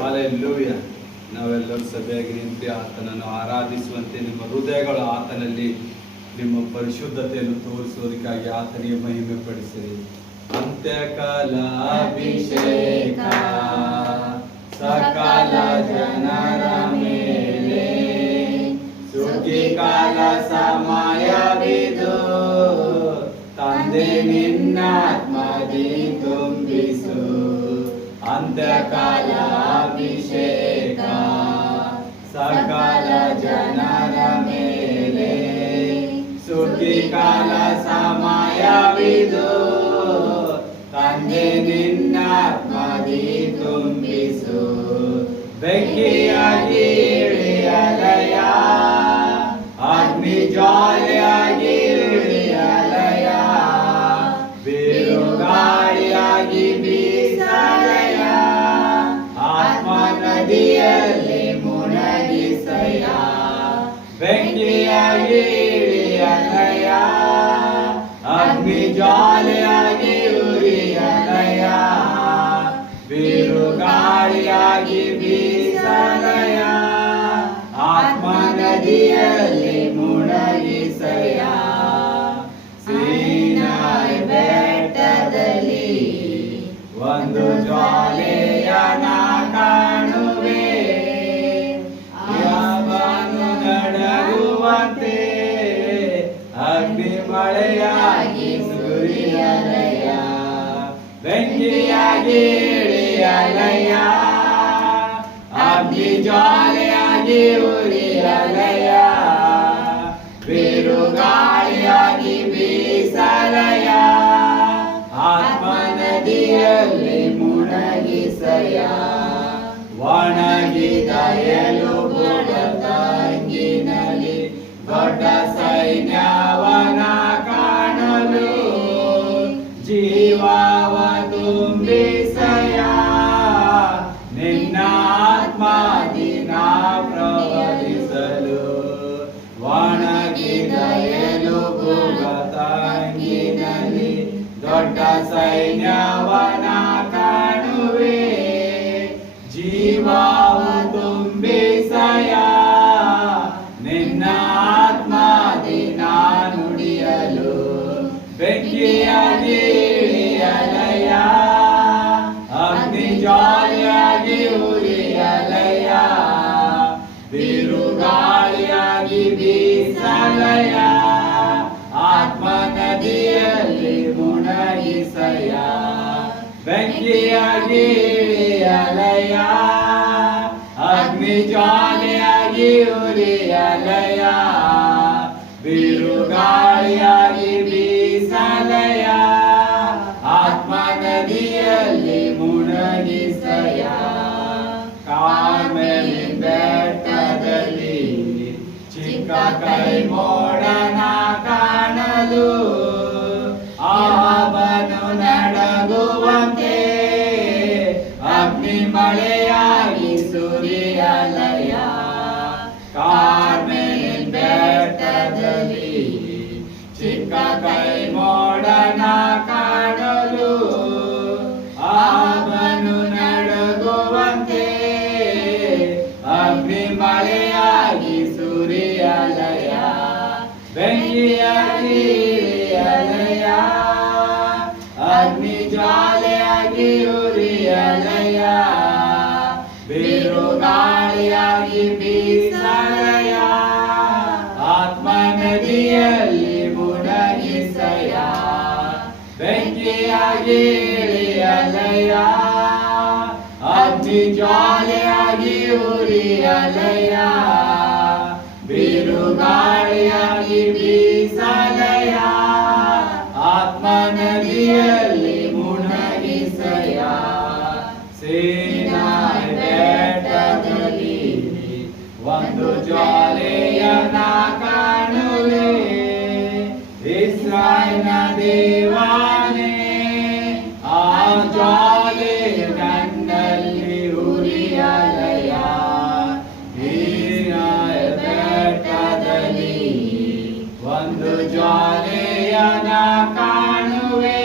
Hallelujah. ನಾವೆಲ್ಲರೂ ಸಭೆಯಾಗಿ ನಿಂತು ಆತನನ್ನು ಆರಾಧಿಸುವಂತೆ ನಿಮ್ಮ ಹೃದಯಗಳು ಆತನಲ್ಲಿ ನಿಮ್ಮ ಪರಿಶುದ್ಧತೆಯನ್ನು ತೋರಿಸುವುದಕ್ಕಾಗಿ ಆತನಿಗೆ ಮಹಿಮೆ ಪಡಿಸಿರಿ. ಅಂತ್ಯಕಾಲ ಅಭಿಷೇಕ ಸಕಲ ಜನರ ಮೇಲೆ ಸುಗ್ಗಿಕಾಲ ಸಮಯವಿದು, ತಂದೆ ನಿನ್ನ ಆತ್ಮದಿ ತುಂಬಿಸು. ಅಂತ್ಯಕಾಲ ಅಭಿಷೇಕ ಸಕಲ ಜನರ ಮೇಲೆ ಸುಗ್ಗಿಕಾಲ ಸಮಯವಿದು, ತಂದೆ ನಿನ್ನ ಆತ್ಮದಿ ತುಂಬಿಸು. ಬೆಂಕಿಯಾಗಿ ಇಳಿಯಲಯ, ಅಗ್ನಿ ಜ್ವಾಲೆಯಾಗಿ ಇಳಿಯಲಯ, ಬಿರುಗಾಳಿಯಾಗಿ ಬೀಸಲಯ, ಆತ್ಮ ನದಿಯಲ್ಲಿ ಮುಣಗಿಸಯ. ಬೆಂಕಿಯಾಗಿ ಇಳಿಯಲಯ, ಅಗ್ನಿ ಜ್ವಾಲೆಯಾಗಿ ಉರಿಯಲಯ, ಬಿರುಗಾಳಿಯಾಗಿ ಬೀಸಲಯ, ಆತ್ಮ ನದಿಯಲ್ಲಿ ಮುಣಗಿಸಯ. ಸೀನಾಯಿ ಬೆಟ್ಟದಲ್ಲಿ ಒಂದು ಜ್ವಾಲೆಯನ ಕಾಣುವೆ, ಯಾವನು ನಡಗುವಂತೆ ಅಗ್ನಿ ಮಳೆಯಾಗಿ ಸುರಿಯಲಯ. ಬೆಂಕಿಯಾಗಿ ಇಳಿಯಲಯ, ಅಗ್ನಿ ಜ್ವಾಲೆಯಾಗಿ ಉರಿಯಲಯ, ಬಿರುಗಾಳಿಯಾಗಿ ಬೀಸಲಯ, ಆತ್ಮ ನದಿಯಲ್ಲಿ ಮುಣಗಿಸಯ. ಒಣಗಿದ ಎಲುಬುಗಳ ತಂಗಿನಲ್ಲಿ ದೊಡ್ಡ ಸೈನ್ಯವನ ಕಾಣಲು, ಜೀವವ ತುಂಬಿಸಯ, ನಿನ್ನ ಆತ್ಮದಿನ ಪ್ರವಹಿಸಲು. ಒಣಗಿದ ಎಲುಬುಗಳ ತಂಗಿನಲ್ಲಿ ದೊಡ್ಡ ಸೈನ್ಯವನ ಕಾಣುವೆ, ಜೀವವ ತುಂಬಿಸಯ, ನಿನ್ನ ಆತ್ಮದಿನ ನುಡಿಯಲು. ಬೆಂಕಿಯಾಗಿ ಇಳಿಯಲಯ, ಅಗ್ನಿ ಜ್ವಾಲೆಯಾಗಿ ಉರಿಯಲಯ, ಬಿರುಗಾಳಿಯಾಗಿ ಬೀಸಲಯ, ಆತ್ಮ ನದಿಯಲ್ಲಿ ಮುಣಗಿಸಯ. ಬೆಂಕಿಯಾಗಿ ಇಳಿಯಲಯ, ಅಗ್ನಿ ಜ್ವಾಲೆಯಾಗಿ ಉರಿಯಲಯ, ಬಿರುಗಾಳಿಯಾಗಿ ಬೀಸಲಯ, ಆತ್ಮ ನದಿಯಲ್ಲಿ ಮುಣಗಿಸಯ. ಕಾರ್ಮೆಲಿನ ಬೆಟ್ಟದಲ್ಲಿ ಚಿಕ್ಕ ಕೈ ಮೋಡನ ಕಾಣಲು, ಆಹಾಬನು ನಡಗುವಂತೆ ಅಗ್ನಿ ಮಳೆಯಾಗಿ ಸುರಿಯಲಯ. ಕಾರ್ಮೆಲಿನ ಬೆಟ್ಟದಲ್ಲಿ ಚಿಕ್ಕ ಕೈ ಮೋಡನ ಕಾಣಲು, ಆಹಾಬನು ನಡಗುವಂತೆ ಅಗ್ನಿ ಮಳೆಯಾಗಿ ಸುರಿಯಲಯ. ಬೆಂಕಿಯಾಗಿ ಇಳಿಯಲಯ, ಅಗ್ನಿ ಜ್ವಾಲೆಯಾಗಿ ಉರಿಯಲಯ, ಬಿರುಗಾಳಿಯಾಗಿ ಬೀಸಲಯ, ಆತ್ಮ ನದಿಯಲ್ಲಿ ಮುಣಗಿಸಯ. ಬೆಂಕಿಯಾಗಿ ಇಳಿಯಲಯ, ಅಗ್ನಿ ಜ್ವಾಲೆಯಾಗಿ ಉರಿಯಲಯ, ಬಿರುಗಾಳಿಯಾಗಿ ಬೀಸಲಯ, ಆತ್ಮ ನದಿಯಲ್ಲಿ ಮುಣಗಿಸಯ. ಸೀನಾಯಿ ಬೆಟ್ಟದಲ್ಲಿ ಒಂದು ಜ್ವಾಲೆಯನ ಕಾಣುವೆ, ಇಸ್ರಾಯೇಲಿನ ದೇವನೇ, ಆ ಜ್ವಾಲೆ ನನ್ನಲ್ಲಿ ಉರಿಯಲಯ. ಸೀನಾಯಿ ಬೆಟ್ಟದಲ್ಲಿ ಒಂದು ಜ್ವಾಲೆಯನ ಕಾಣುವೆ,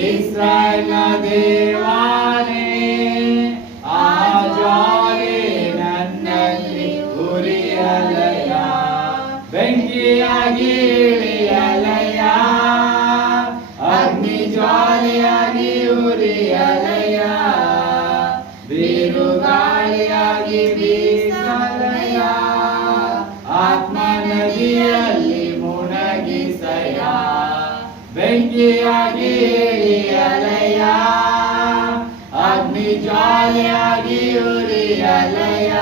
ಇಸ್ರಾಯೇಲಿನ ದೇವನೇ, ಅಲೆಯ ಬಿರುಗಾಳಿಯಾಗಿ ಬೀಸಲಯ ಆತ್ಮ ನದಿಯಲ್ಲಿ ಮುಣಗಿಸಯ ಬೆಂಕಿಯಾಗಿ ಇಳಿಯಲಯ ಅಗ್ನಿ ಜ್ವಾಲೆಯಾಗಿ ಉರಿಯಲಯ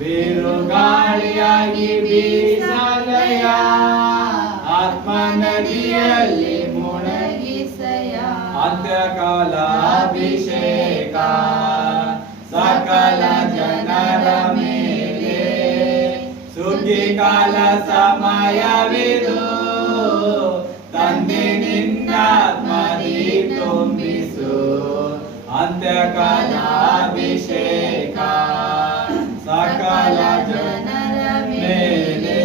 ಬಿರುಗಾಳಿಯಾಗಿ ಬೀಸಲಯ ಆತ್ಮ ನದಿಯಲ್ಲಿ ಮುಣಗಿಸಯ ಅಂತ್ಯಕಾಲ ಅಭಿಷೇಕ ಸಕಲ ಜನರ ಮೇಲೆ ಸುಗ್ಗಿಕಾಲ ಸಮಯವಿದು ತಂದೆ ನಿನ್ನಾತ್ಮದಿ ತುಂಬಿಸು ಅಂತ್ಯಕಾಲ ಅಭಿಷೇಕ ಸಕಲ ಜನರ ಮೇಲೆ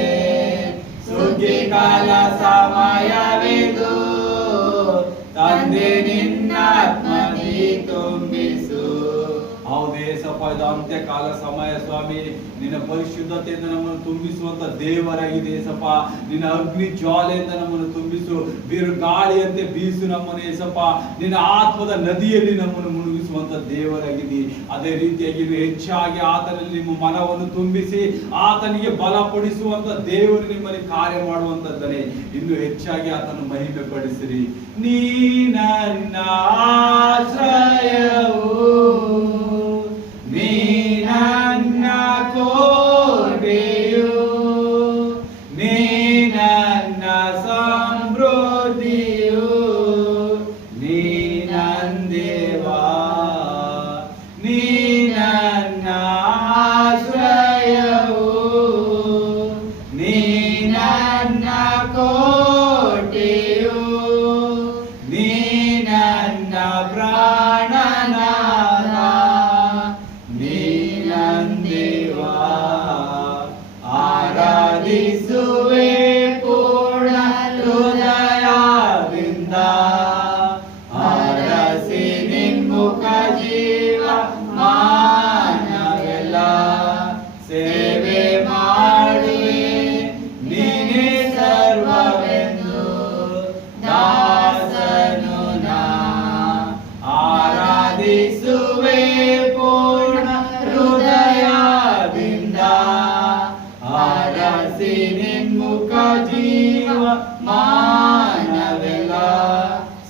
ಸುಗ್ಗಿಕಾಲ ಸಮಯವಿದು ತಂದೆ ನಿನ್ನಾತ್ಮದಿ ತುಂಬಿಸು. ಹೌದು ಏಸಪ್ಪ, ಇದು ಅಂತ್ಯಕಾಲ ಸಮಯ ಸ್ವಾಮಿ. ನಿನ್ನ ಪರಿಶುದ್ಧತೆಯಿಂದ ನಮ್ಮನ್ನು ತುಂಬಿಸುವಂತ ದೇವರಾಗಿದೆ ಏಸಪ್ಪ. ನಿನ್ನ ಅಗ್ನಿ ಜ್ವಾಲೆಯಿಂದ ನಮ್ಮನ್ನು ತುಂಬಿಸು, ಬಿರುಗಾಳಿಯಂತೆ ಬೀಸು ನಮ್ಮನ್ನು ಏಸಪ್ಪ. ನಿನ್ನ ಆತ್ಮದ ನದಿಯಲ್ಲಿ ನಮ್ಮನ್ನು ಮುಳುಗಿಸುವಂತ ದೇವರಾಗಿದೆ. ಅದೇ ರೀತಿಯಾಗಿ ನೀವು ಹೆಚ್ಚಾಗಿ ಆತನಲ್ಲಿ ನಿಮ್ಮ ಮನವನ್ನು ತುಂಬಿಸಿ ಆತನಿಗೆ ಬಲಪಡಿಸುವಂತ ದೇವರು ನಿಮ್ಮಲ್ಲಿ ಕಾರ್ಯ ಮಾಡುವಂತದ್ದನೆ. ಇನ್ನು ಹೆಚ್ಚಾಗಿ ಆತನು ಮಹಿಮೆ ಪಡಿಸಿರಿ. ನೀ ನನ್ನ ಆಶ್ರಯವು, ನೀ ನನ್ನ ಕೋಟೆಯು, ನೀ ನನ್ನ ಸಮೃದ್ಧಿಯು, ನೀ ನನ್ನ ದೇವಾ, ನೀ ನನ್ನ ಆಶ್ರಯವು, ನೀ ನನ್ನ ಕೋಟೆಯು, ನೀ ನನ್ನ ಪ್ರಾಣನಾಥ, ನೀ ನನ್ನ ದೇವಾ. ಆರಾಧಿಸುವೆ ಪೂರ್ಣ ಹೃದಯದಿಂದ, ಹರಸಿ ನಿನ್ಮುಖ ಜೀವ ಮಾನವೆಲ್ಲ ಸೇವೆ ಮಾಡುವೆ ನೀನೇ ಸರ್ವವೆಂದು ದಾಸನು ನಾ. ಆರಾಧಿಸುವೆ ಪೂರ್ಣ ಹೃದಯದಿಂದ, ಹರಸಿ ನಿನ್ಮುಖ ಜೀವ ಮಾನವೆಲ್ಲ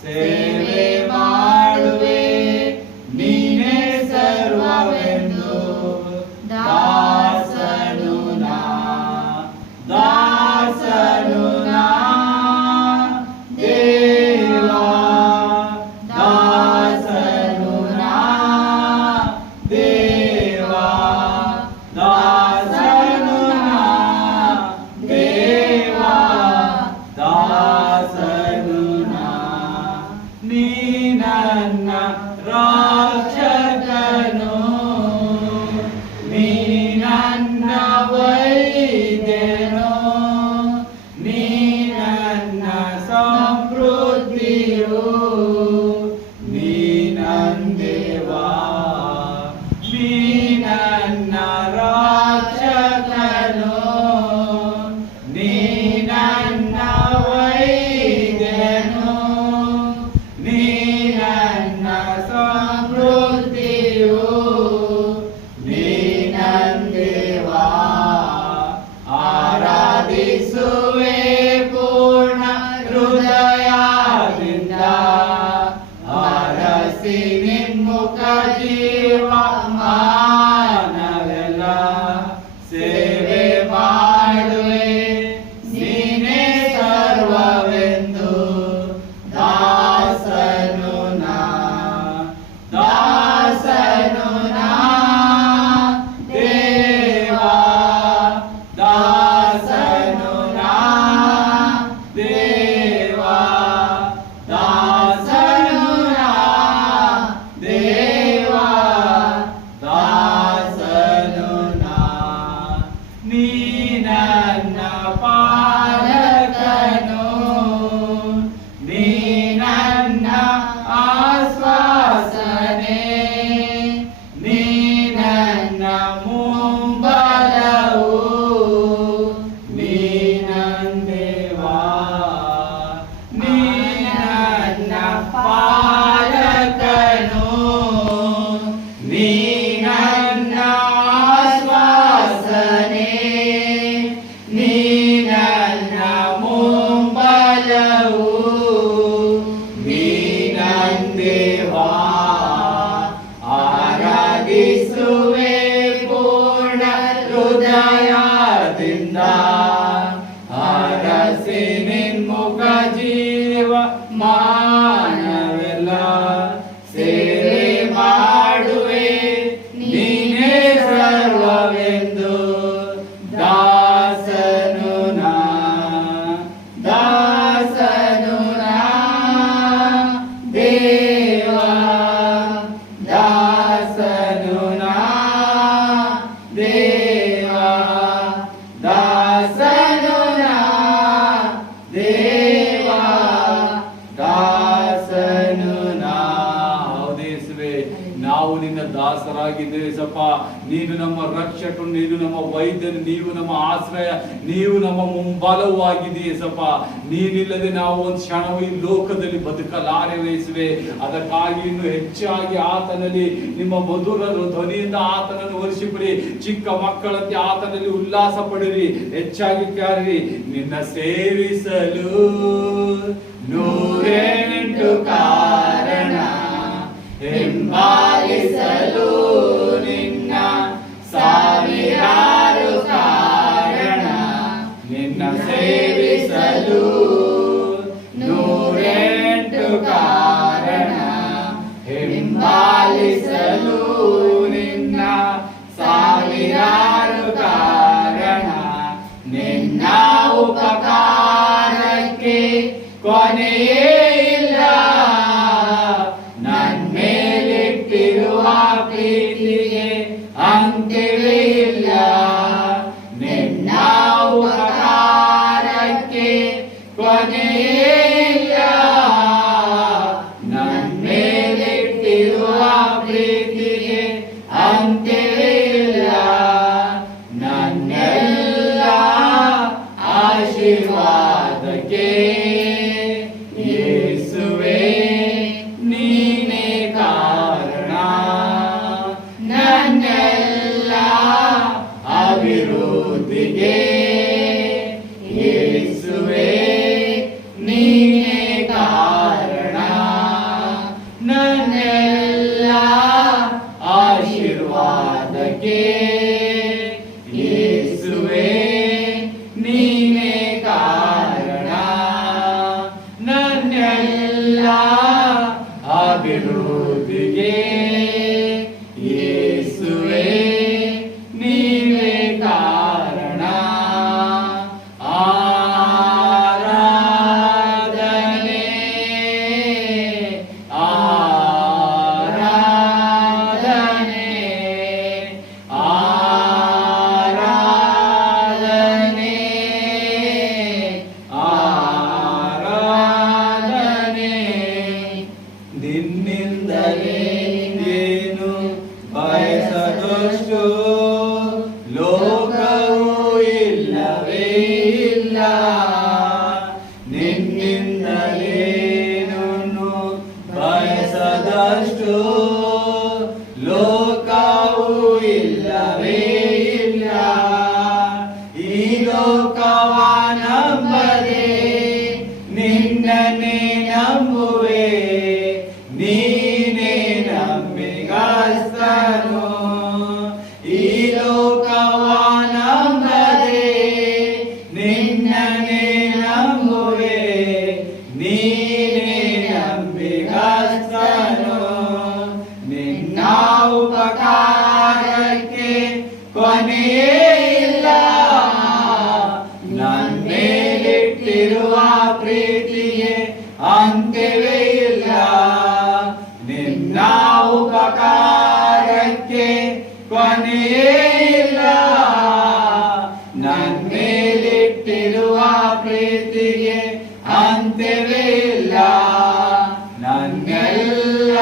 ಸೇವೆ ಮಾಡುವೆ ನೀನೇ ಸರ್ವವೆಂದು ದಾಸನು ನಾ. ದಾಸನು ನಾ ದೇವಾ, ದಾಸನು ನಾ ದೇವಾ, ದಾಸನು ನಾ ದೇವಾ, ದಾಸನು ನಾ. ನೀ ನನ್ನ ರಕ್ಷಕನು, ನೀ ನನ್ನ ವೈದ್ಯನು, ನೀ ನನ್ನ ಸಮೃದ್ಧಿಯು, ನೀ ನನ್ನ ದೇವಾ, ನೀ ನನ್ನ ರಕ್ಷಕನು, ನೀ ನನ್ನ ವೈದ್ಯನು, ನೀ ನನ್ನ ಸಮೃದ್ಧಿಯು, ನೀ ನನ್ನ ದೇವಾ. ಆರಾಧಿಸುವೆ ಪೂರ್ಣ ಹೃದಯದಿಂದ, ಹರಸಿ ನಿನ್ಮುಖ ಜೀವ ಮಾನವೆಲ್ಲ ಸೇವೆ ಮಾಡುವೆ ನೀನೇ ಸರ್ವವೆಂದು ದಾಸನು ನಾ. ದಾಸನು ನಾ ದೇವಾ, ದಾಸನು ನಾ ದೇವಾ, ದಾಸನು ನಾ ದೇವಾ, ದಾಸ ನಾವು ನಿನ್ನ ದಾಸರಾಗಿದ್ದೇವೆ ಸಪ್ಪ. ನೀನು ನಮ್ಮ ರಕ್ಷಕನು, ನೀನು ನಮ್ಮ ವೈದ್ಯನು, ನೀವು ನಮ್ಮ ಆಶ್ರಯ, ನೀವು ನಮ್ಮ ಮುಂಬಲವೂ ಆಗಿದೆಯೇ ಸಪ್ಪ. ನೀನಿಲ್ಲದೆ ನಾವು ಒಂದು ಕ್ಷಣವೂ ಈ ಲೋಕದಲ್ಲಿ ಬದುಕಲಾರೆವೇಸುವೆ. ಅದಕ್ಕಾಗಿ ಇನ್ನು ಹೆಚ್ಚಾಗಿ ಆತನಲ್ಲಿ ನಿಮ್ಮ ಮಧುರ ಧ್ವನಿಯಿಂದ ಆತನನ್ನು ವರ್ಷಿಬಿಡಿ. ಚಿಕ್ಕ ಮಕ್ಕಳಂತೆ ಆತನಲ್ಲಿ ಉಲ್ಲಾಸ ಪಡಿರಿ, ಹೆಚ್ಚಾಗಿ ಕ್ಯಾರಿ. ನಿನ್ನ ಸೇವಿಸಲು 108 ಕಾರಣ, ಹಿಂಬಾಲಿಸಲು ನಿನ್ನ 1000 ಕಾರಣ. ನಿನ್ನ ಸೇವಿಸಲು 108 ಕಾರಣ, ಹಿಂಬಾಲಿಸಲು ನಿನ್ನ 1000 ಕಾರಣ. ನಿನ್ನ ಉಪಕಾರಕ್ಕೆ ಕೊನೆಯೇ ಇಲ್ಲ, ನನ್ಮೇಲಿಟ್ಟಿರುವ ಪ್ರೀತಿಗೆ ಅಂತ್ಯವೇ ಇಲ್ಲ. ನಿನ್ನ ಉಪಕಾರಕ್ಕೆ ಕೊನೆಯೇ ಇಲ್ಲ, ನನ್ಮೇಲಿಟ್ಟಿರುವ ಪ್ರೀತಿಗೆ ಅಂತ್ಯವೇ ಇಲ್ಲ. ನನ್ನೆಲ್ಲ ಆಶೀರ್ವಾದಕ್ಕೆ ಯೇಸುವೇ ನೀನೇ ಕಾರಣ. ನನ್ನೆಲ್ಲ ಅಭಿವೃದ್ಧಿಗೆ ಯೇಸುವೇ ನೀನೇ ಕಾರಣ. ನನ್ನೆಲ್ಲ ಆಶೀರ್ವಾದಕ್ಕೆ ಯೇಸುವೇ ನೀನೇ ಕಾರಣ. ನನ್ನೆಲ್ಲ ಅಭಿವೃದ್ಧಿಗೆ ಯೇಸುವೇ ನೀನೇ ಕಾರಣ. ಆರಾಧನೆ ಆರಾಧನೆ ಆರಾಧನೆ ಆರಾಧನೆ. ನಿನ್ನಿಂದಲೇ ಏನು ಬಯಸದಷ್ಟು ಲೋಕವೂ ಇಲ್ಲವೇ ಇಲ್ಲ. ನಿನ್ನಿಂದಲೇನು ಬಯಸದಷ್ಟು ಲೋಕವೂ ಇಲ್ಲವೇ ಇಲ್ಲ. ಈ ಲೋಕವ ನಂಬದೆ ನಿನ್ನನ್ನೇ ನಂಬುವೆ. ನೀನೇ ನಂಬಿಗಸ್ತನು. ಈ ಲೋಕವ ನಂಬದೆ ನಿನ್ನನ್ನೇ ನಂಬುವೆ. ನೀನೇ ನಂಬಿಗಸ್ತನು. ನಿನ್ನ ಉಪಕಾರಕ್ಕೆ ಕೊನೆಯೇ ಇಲ್ಲ, ನನ್ಮೇಲಿಟ್ಟಿರುವ ಪ್ರೀತಿಗೆ ಅಂತ್ಯವೇ ಇಲ್ಲ. ನಿನ್ನ ಉಪಕಾರಕ್ಕೆ ಕೊನೆಯೇ ಇಲ್ಲ, ನನ್ಮೇಲಿಟ್ಟಿರುವ ಪ್ರೀತಿಗೆ ಅಂತ್ಯವೇ ಇಲ್ಲ. ನನ್ನೆಲ್ಲ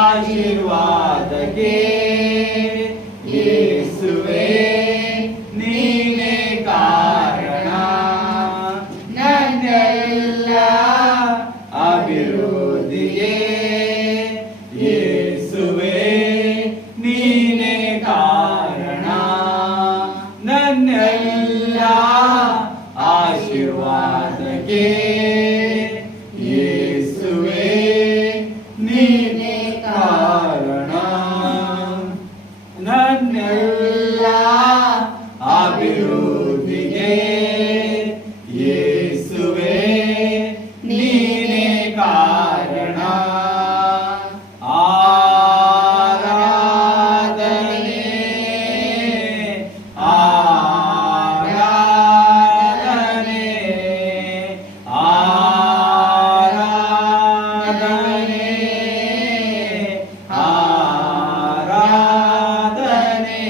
ಆಶೀರ್ವಾದಕ್ಕೆ ಯೇಸುವೇ ನೀನೇ ಕಾರಣ. ನನ್ನೆಲ್ಲ ಅಭಿವೃದ್ಧಿಗೆ ಯೇಸುವೇ ನೀನೇ ಕಾರಣ. ನನ್ನೆಲ್ಲ ಆಶೀರ್ವಾದಕ್ಕೆ ಯೇಸುವೇ ನೀನೇ ಕಾರಣ. ನನ್ನೆಲ್ಲ ಅಭಿವೃದ್ಧಿಗೆ ಯೇಸುವೇ ನೀನೇ ಕಾರಣ. ಆರಾಧನೆ ಆರಾಧನೆ ಆರಾಧನೆ ಆರಾಧನೆ.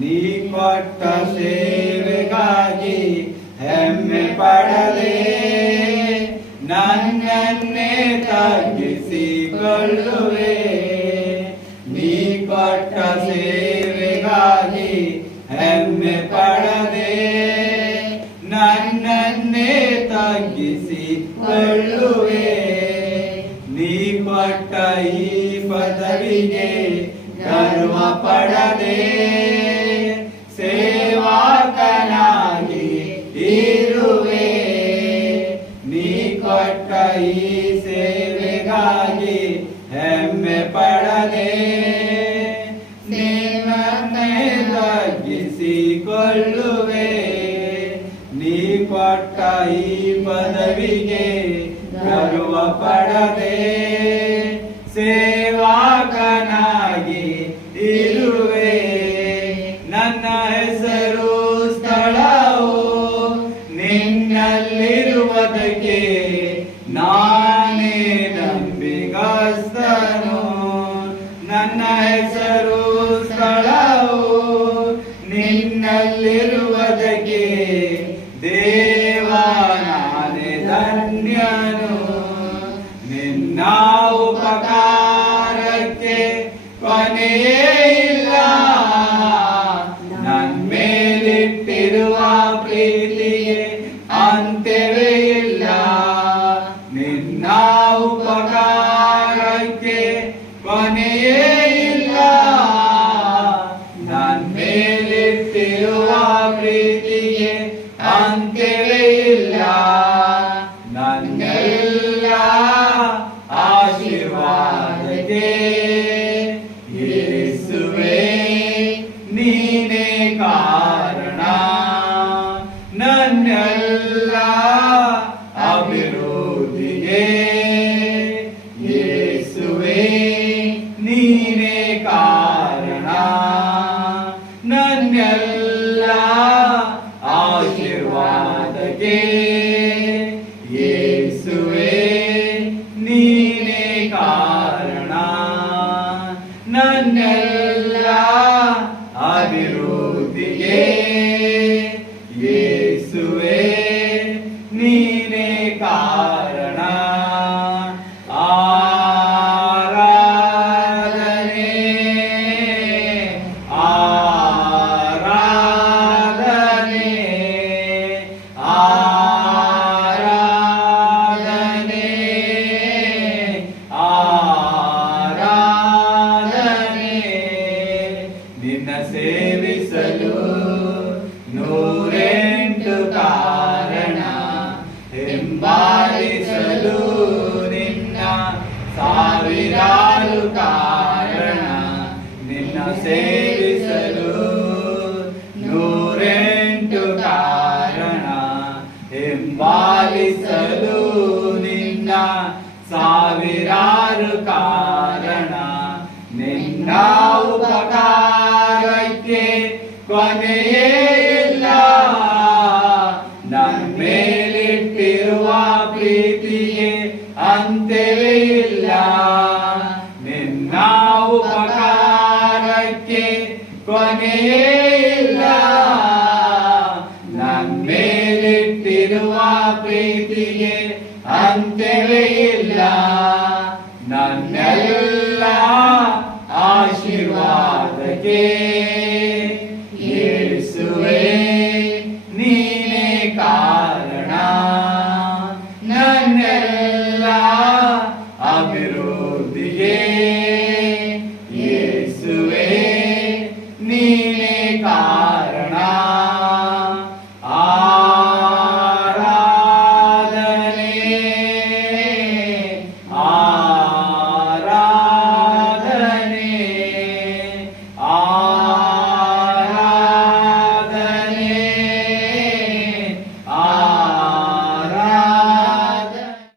ನೀ ಕೊಟ್ಟ ಸೇವೆಗಾಗಿ ಹೆಮ್ಮೆ ಪಡದೆ ನನ್ನನ್ನೇ ತಗ್ಗಿಸಿಕೊಳ್ಳುವೆ. ನೀ ಕೊಟ್ಟ ಈ ಪದವಿಗೆ ಗರ್ವ ಪಡದೆ ಸೇವಕನಾಗಿ ಇರುವೆ. ನೀ ಕೊಟ್ಟ ಈ ಸೇವೆಗಾಗಿ ಹೆಮ್ಮೆ ಪಡದೆ ನಿನ್ನನ್ನೇ ತಗ್ಗಿಸಿಕೊಳ್ಳುವೆ. ನೀ ಕೊಟ್ಟ ಈ ಪದವಿಗೆ ಗರ್ವ ಪಡದೆ ಸೇವಕನಾಗಿ ಇರುವೆ. ನನ್ನ ಹೆಸರು ಸ್ಥಳವು ನಿನ್ನಲ್ಲಿರುವುದಕ್ಕೆ ನಾನೇ ನಂಬಿಗಸ್ತನು. ನನ್ನ ಹೆಸರು ಸ್ಥಳವು ನಿನ್ನಲ್ಲಿರುವುದಕ್ಕೆ ದೇವ ನಾನೇ ಧನ್ಯನು. ನಿನ್ನ ಉಪಕಾರಕ್ಕೆ ಕೊನೆಯೇ ಇಲ್ಲ, ನನ್ನ ಮೇಲಿಟ್ಟಿರುವ ಪ್ರೀತಿಗೆ ಅಂತ್ಯವೇ ಇಲ್ಲ. ನಿನ್ನ ಉಪಕಾರಕ್ಕೆ ಕೊನೆಯೇ ಇಲ್ಲ, ನನ್ನ ಮೇಲಿಟ್ಟಿರುವ ಪ್ರೀತಿಗೆ ಅಂತ್ಯವೇ ಇಲ್ಲ. ನನ್ನೆಲ್ಲ ಆಶೀರ್ವಾದಕ್ಕೆ ಯೇಸುವೇ ನೀನೇ ಕಾರಣ. ನನ್ನೆಲ್ಲ ಅಭಿವೃದ್ಧಿಗೆ ಯೇಸುವೇ ನೀನೇ ಕಾರಣ. ನನ್ನೆಲ್ಲ ಆಶೀರ್ವಾದಕ್ಕೆ ಯೇಸುವೇ ನೀನೇ ಕಾರಣ. ನನ್ನೆಲ್ಲ ಅಭಿವೃದ್ಧಿಗೆ ಯೇಸುವೇ ನೀನೇ ಕಾರಣ. ಆರಾಧನೆ ಆರಾಧನೆ ಆರಾಧನೆ ಆರಾಧನೆ. ನಿನ್ನ ಸೇವಿಸಲು 108 ಕಾರಣ, ಹಿಂಬಾಲಿಸಲು ನಿನ್ನ ಸಾವಿರಾರು ಕಾರಣ. ನಿನ್ನ ಸೇವಿಸಲು 108 ಕಾರಣ, ಹಿಂಬಾಲಿಸಲು ನಿನ್ನ ಸಾವಿರಾರು ಕಾರಣ. ನಿನ್ನ ಉಪಕಾರಕ್ಕೆ ಕೊನೆಯೇ ಇಲ್ಲ, ನನ್ನ ಮೇಲಿಟ್ಟಿರುವ ಪ್ರೀತಿಗೆ ಅಂತ್ಯವೇ ಇಲ್ಲ. ನಿನ್ನ ಉಪಕಾರಕ್ಕೆ ಕೊನೆಯೇ